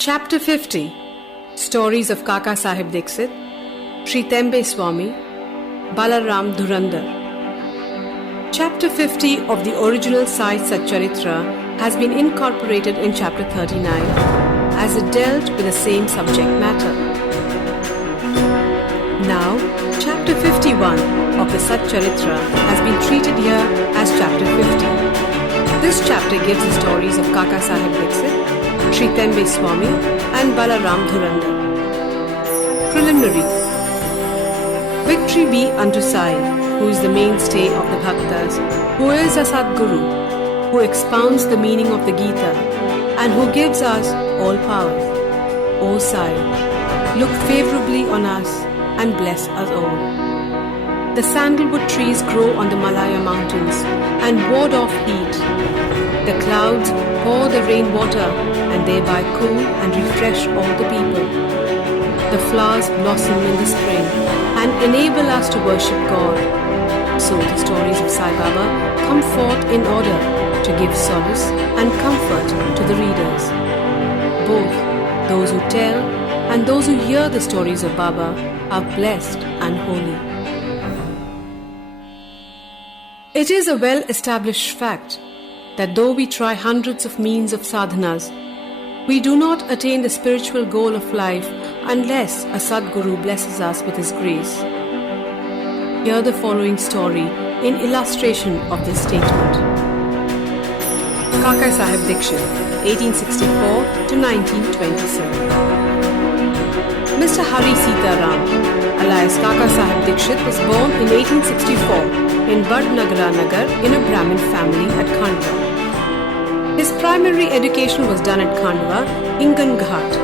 Chapter 50 Stories of Kaka Sahib Dixit, Sri Tembe Swami, Balaram Dhurandhar. Chapter 50 of the original Sai Satcharitra has been incorporated in Chapter 39 as it dealt with the same subject matter. Now, Chapter 51 of the Satcharitra has been treated here as Chapter 50. This chapter gives the stories of Kaka Sahib Dixit, Sri Tembe Swami and Balaram Dhurandhar. Preliminary. Victory be unto Sai, who is the mainstay of the Bhaktas, who is a Sadguru, who expounds the meaning of the Gita, and who gives us all powers. O Sai, look favorably on us and bless us all. The sandalwood trees grow on the Malaya mountains and ward off heat. The clouds pour the rainwater and thereby cool and refresh all the people. The flowers blossom in the spring and enable us to worship God. So the stories of Sai Baba come forth in order to give solace and comfort to the readers. Both those who tell and those who hear the stories of Baba are blessed and holy. It is a well-established fact that though we try hundreds of means of sadhanas, we do not attain the spiritual goal of life unless a Sadguru blesses us with his grace. Hear the following story in illustration of this statement. Kaka Sahib Dixit, 1864 to 1927. Mr. Hari Sitaram, alias Kaka Sahib Dixit, was born in 1864 in Vadnagara Nagar in a Brahmin family at Khandwa. His primary education was done at Khandwa, Ingan Ghat,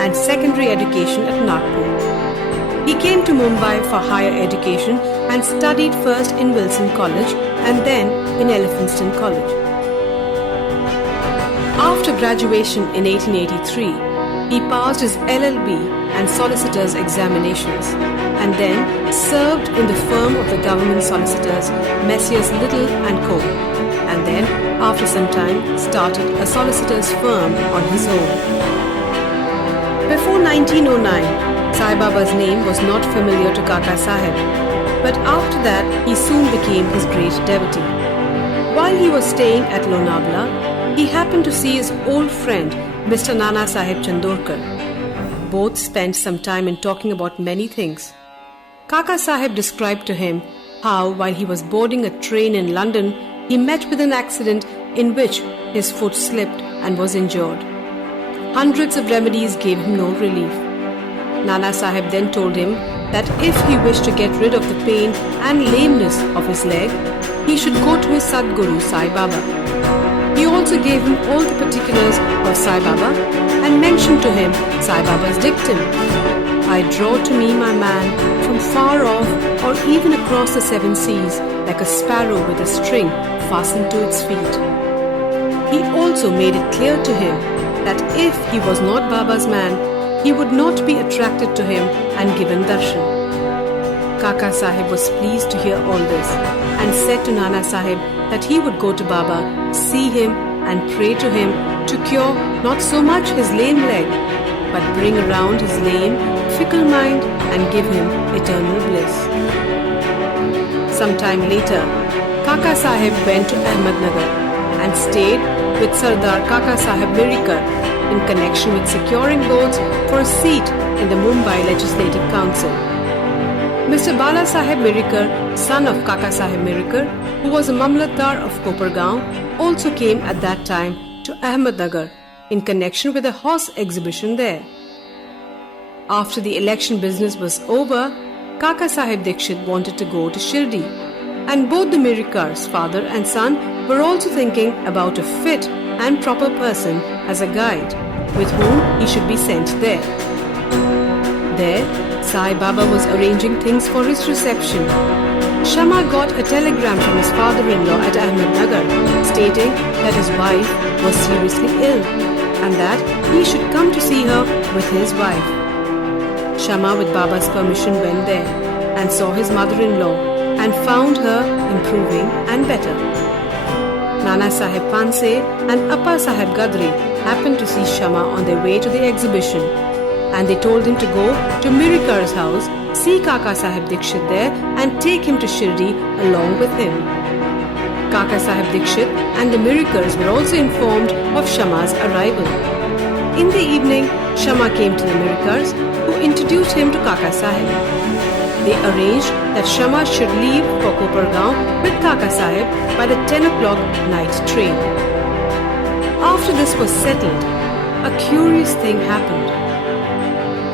and secondary education at Nagpur. He came to Mumbai for higher education and studied first in Wilson College and then in Elphinstone College. After graduation in 1883, he passed his LLB and solicitor's examinations and then served in the firm of the government solicitors Messrs. Little and Co. and then, after some time, started a solicitor's firm on his own. Before 1909, Sai Baba's name was not familiar to Kaka Sahib, but after that he soon became his great devotee. While he was staying at Lonavla, he happened to see his old friend Mr. Nana Sahib Chandorkar. Both spent some time in talking about many things. Kaka Sahib described to him how, while he was boarding a train in London, he met with an accident in which his foot slipped and was injured. Hundreds of remedies gave him no relief. Nana Sahib then told him that if he wished to get rid of the pain and lameness of his leg, he should go to his Sadguru Sai Baba. He also gave him all the particulars of Sai Baba and mentioned to him Sai Baba's dictum, "I draw to me my man from far off or even across the seven seas like a sparrow with a string fastened to its feet." He also made it clear to him that if he was not Baba's man, he would not be attracted to him and given darshan. Kaka Sahib was pleased to hear all this and said to Nana Sahib that he would go to Baba, see him and pray to him to cure not so much his lame leg, but bring around his lame, fickle mind and give him eternal bliss. Some time later, Kaka Sahib went to Ahmednagar and stayed with Sardar Kaka Sahib Mirikar in connection with securing votes for a seat in the Mumbai Legislative Council. Mr. Bala Sahib Mirikar, son of Kaka Sahib Mirikar, who was a Mamlatdar of Kopargaon, also came at that time to Ahmednagar in connection with a horse exhibition there. After the election business was over, Kaka Sahib Dixit wanted to go to Shirdi, and both the Mirikars, father and son, were also thinking about a fit and proper person as a guide with whom he should be sent there. There, Sai Baba was arranging things for his reception. Shama got a telegram from his father-in-law at Ahmednagar stating that his wife was seriously ill and that he should come to see her with his wife. Shama, with Baba's permission, went there and saw his mother-in-law and found her improving and better. Nana Sahib Panse and Appa Sahib Gadri happened to see Shama on their way to the exhibition, and they told him to go to Mirikar's house, see Kaka Sahib Dikshit there and take him to Shirdi along with him. Kaka Sahib Dikshit and the Mirikars were also informed of Shama's arrival. In the evening, Shama came to the Mirikars, who introduced him to Kaka Sahib. They arranged that Shama should leave for Kopargaon with Kaka Sahib by the 10 o'clock night train. After this was settled, a curious thing happened.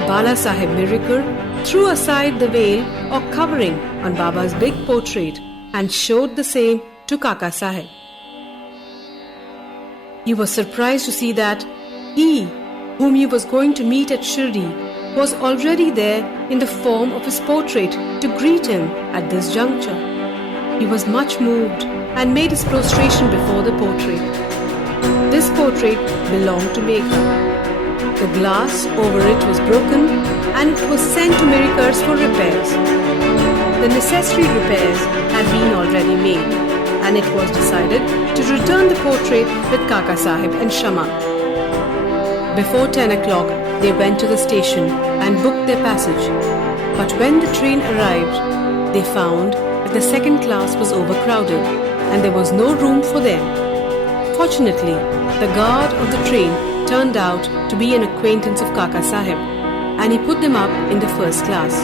Bala Sahib Mirikar threw aside the veil or covering on Baba's big portrait and showed the same to Kaka Sahib. He was surprised to see that he, whom he was going to meet at Shirdi, was already there in the form of his portrait to greet him at this juncture. He was much moved and made his prostration before the portrait. This portrait belonged to Megha. The glass over it was broken and it was sent to Mirikars for repairs. The necessary repairs had been already made, and it was decided to return the portrait with Kaka Sahib and Shama. Before 10 o'clock, they went to the station and booked their passage. But when the train arrived, they found that the second class was overcrowded and there was no room for them. Fortunately, the guard of the train turned out to be an acquaintance of Kaka Sahib, and he put them up in the first class.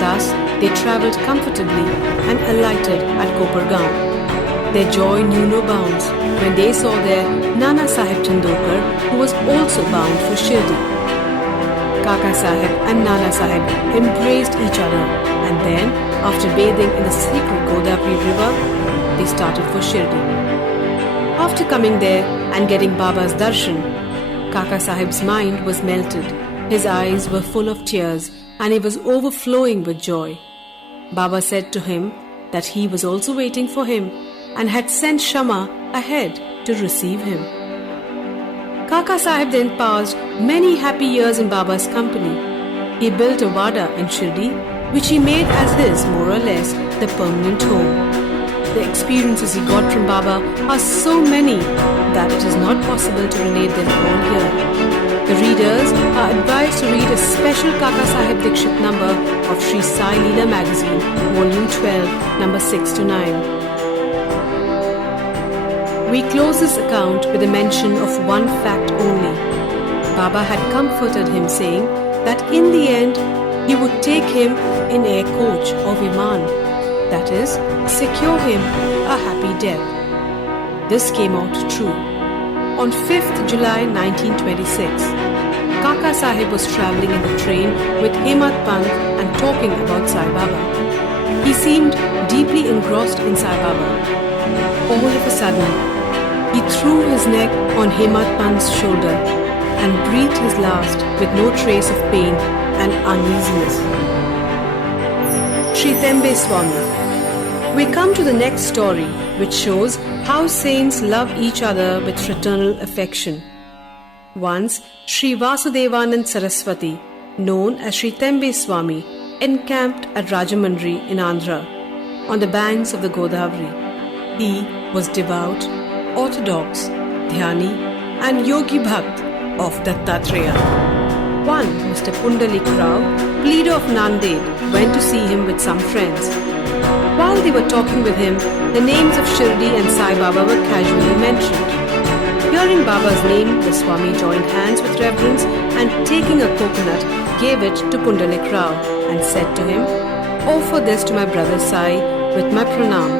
Thus, they travelled comfortably and alighted at Kopargaon. Their joy knew no bounds when they saw their Nana Sahib Chandorkar, who was also bound for Shirdi. Kaka Sahib and Nana Sahib embraced each other, and then, after bathing in the sacred Godavari river, they started for Shirdi. After coming there and getting Baba's darshan, Kaka Sahib's mind was melted, his eyes were full of tears, and he was overflowing with joy. Baba said to him that he was also waiting for him and had sent Shama ahead to receive him. Kaka Sahib then passed many happy years in Baba's company. He built a wada in Shirdi, which he made as his, more or less, the permanent home. The experiences he got from Baba are so many that it is not possible to relate them all here. The readers are advised to read a special Kaka Sahib Dikshit number of Sri Sai Leela magazine, volume 12, number 6 to 9. We close this account with a mention of one fact only. Baba had comforted him, saying that in the end he would take him in a coach or viman, that is, secure him a happy death. This came out true. On 5th July 1926, Kaka Sahib was travelling in the train with Hemmat Pant and talking about Sai Baba. He seemed deeply engrossed in Sai Baba. All of a sudden, he threw his neck on Hemmat Pant's shoulder and breathed his last with no trace of pain and uneasiness. Sri Tembe Swami. We come to the next story, which shows how saints love each other with fraternal affection. Once, Sri Vasudevanand Saraswati, known as Sri Tembe Swami, encamped at Rajamandri in Andhra, on the banks of the Godavari. He was devout, orthodox, dhyani and yogi bhakt of Dattatreya. One, Mr. Pundalik Rao, pleader of Nanded, went to see him with some friends. While they were talking with him, the names of Shirdi and Sai Baba were casually mentioned. Hearing Baba's name, the Swami joined hands with reverence and taking a coconut, gave it to Pundalik Rao and said to him, "Offer this to my brother Sai with my pranam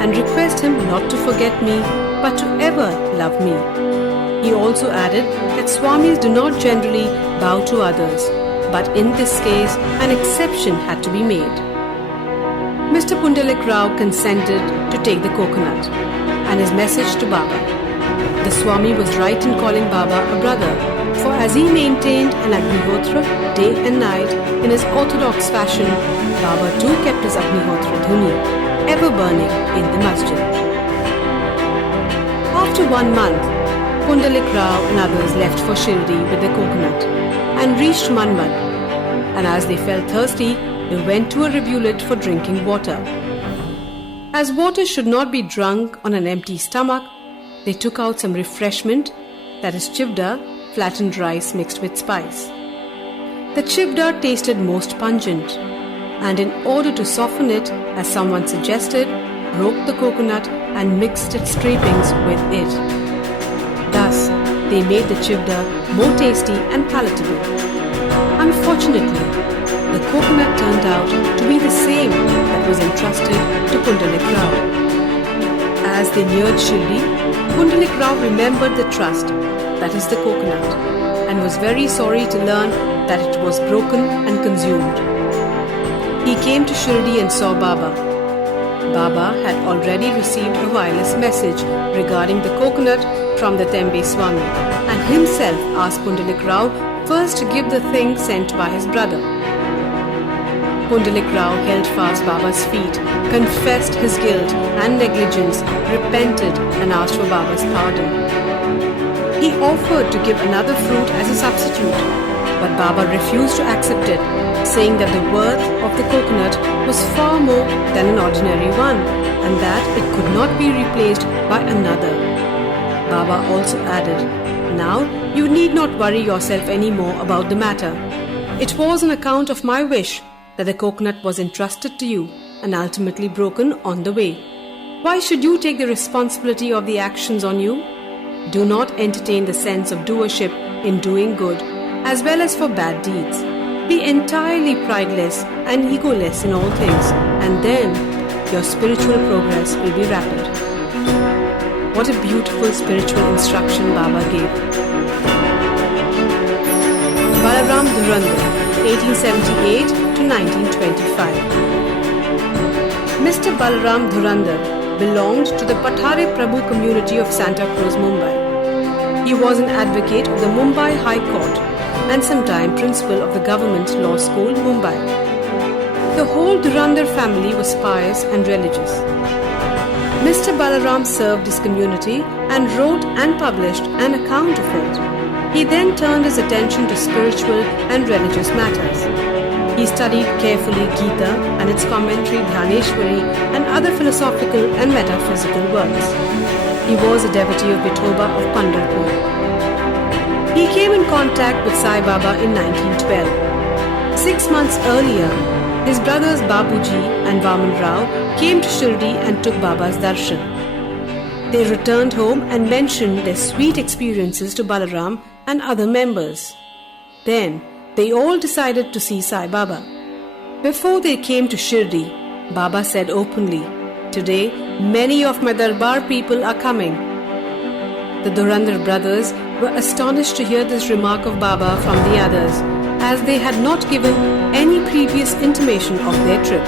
and request him not to forget me but to ever love me." He also added that Swamis do not generally bow to others, but in this case an exception had to be made. Mr. Pundalik Rao consented to take the coconut and his message to Baba. The Swami was right in calling Baba a brother, for as he maintained an Agnihotra day and night in his orthodox fashion, Baba too kept his Agnihotra dhuni ever burning in the masjid. After 1 month, Pundalik Rao and others left for Shirdi with the coconut and reached Manmad, and as they felt thirsty, they went to a rivulet for drinking water. As water should not be drunk on an empty stomach, they took out some refreshment that is chivda, flattened rice mixed with spice. The chivda tasted most pungent, and in order to soften it, as someone suggested, broke the coconut and mixed its scrapings with it. Thus, they made the chivda more tasty and palatable. Unfortunately, the coconut turned out to be the same that was entrusted to Pundalik Rao. As they neared Shirdi, Pundalik Rao remembered the trust, that is the coconut, and was very sorry to learn that it was broken and consumed. He came to Shirdi and saw Baba. Baba had already received a wireless message regarding the coconut from the Tembe Swami and himself asked Pundalik Rao first to give the thing sent by his brother. Pundalik Rao held fast Baba's feet, confessed his guilt and negligence, repented and asked for Baba's pardon. He offered to give another fruit as a substitute, but Baba refused to accept it, saying that the worth of the coconut was far more than an ordinary one and that it could not be replaced by another. Baba also added, "Now you need not worry yourself any more about the matter. It was on account of my wish that the coconut was entrusted to you and ultimately broken on the way. Why should you take the responsibility of the actions on you? Do not entertain the sense of doership in doing good as well as for bad deeds. Be entirely prideless and egoless in all things, and then your spiritual progress will be rapid." What a beautiful spiritual instruction Baba gave. Balaram Dhurandhar, 1878 to 1925. Mr. Balaram Dhurandhar belonged to the Pathare Prabhu community of Santa Cruz, Mumbai. He was an advocate of the Mumbai High Court and sometime principal of the Government Law School, Mumbai. The whole Dhurandhar family was pious and religious. Mr. Balaram served his community and wrote and published an account of it. He then turned his attention to spiritual and religious matters. He studied carefully Gita and its commentary Dhyaneshwari and other philosophical and metaphysical works. He was a devotee of Vithoba of Pandharpur. He came in contact with Sai Baba in 1912. 6 months earlier, his brothers Babuji and Vaman Rao came to Shirdi and took Baba's darshan. They returned home and mentioned their sweet experiences to Balaram and other members. Then, they all decided to see Sai Baba. Before they came to Shirdi, Baba said openly, "Today, many of my Darbar people are coming." The Dhurandhar brothers were astonished to hear this remark of Baba from the others, as they had not given any previous intimation of their trip.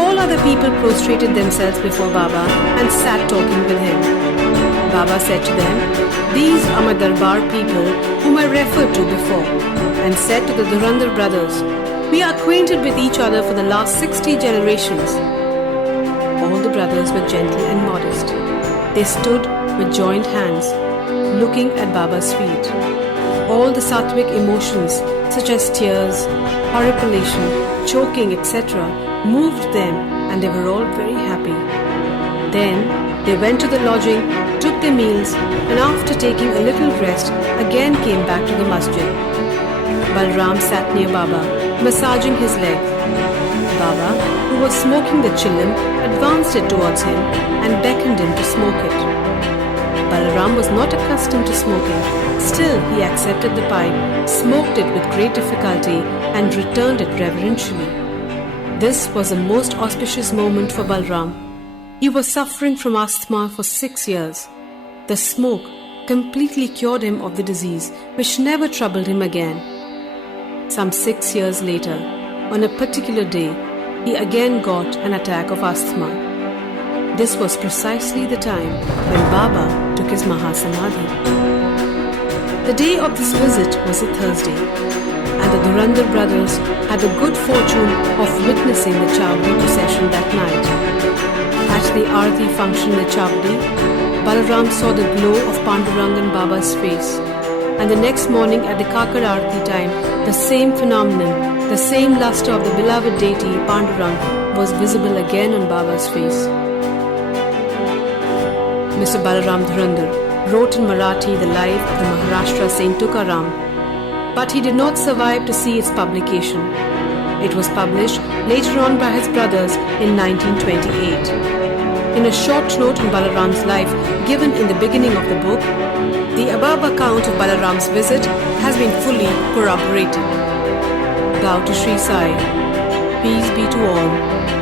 All other people prostrated themselves before Baba and sat talking with him. Baba said to them, "These are my Darbar people whom I referred to before," and said to the Dhurandhar brothers, "We are acquainted with each other for the last 60 generations." All the brothers were gentle and modest. They stood with joined hands, looking at Baba's feet. All the sattvic emotions such as tears, horripilation, choking, etc. moved them and they were all very happy. Then they went to the lodging, took their meals and after taking a little rest again came back to the masjid. Balram sat near Baba, massaging his leg. Baba, who was smoking the chillum, advanced it towards him and beckoned him to smoke it. Balaram was not accustomed to smoking. Still, he accepted the pipe, smoked it with great difficulty, and returned it reverentially. This was a most auspicious moment for Balaram. He was suffering from asthma for 6 years. The smoke completely cured him of the disease, which never troubled him again. Some 6 years later, on a particular day, he again got an attack of asthma. This was precisely the time when Baba took his Mahasamadhi. The day of this visit was a Thursday, and the Dhurandhar brothers had the good fortune of witnessing the Chavdi procession that night. At the Aarti function in Chavdi, Balaram saw the glow of Pandurangan Baba's face, and the next morning at the Kakad Aarti time, the same phenomenon, the same luster of the beloved deity Pandurang was visible again on Baba's face. Mr. Balaram Dhurandhar wrote in Marathi the life of the Maharashtra Saint Tukaram, but he did not survive to see its publication. It was published later on by his brothers in 1928. In a short note on Balaram's life given in the beginning of the book, the above account of Balaram's visit has been fully corroborated. Bow to Sri Sai. Peace be to all.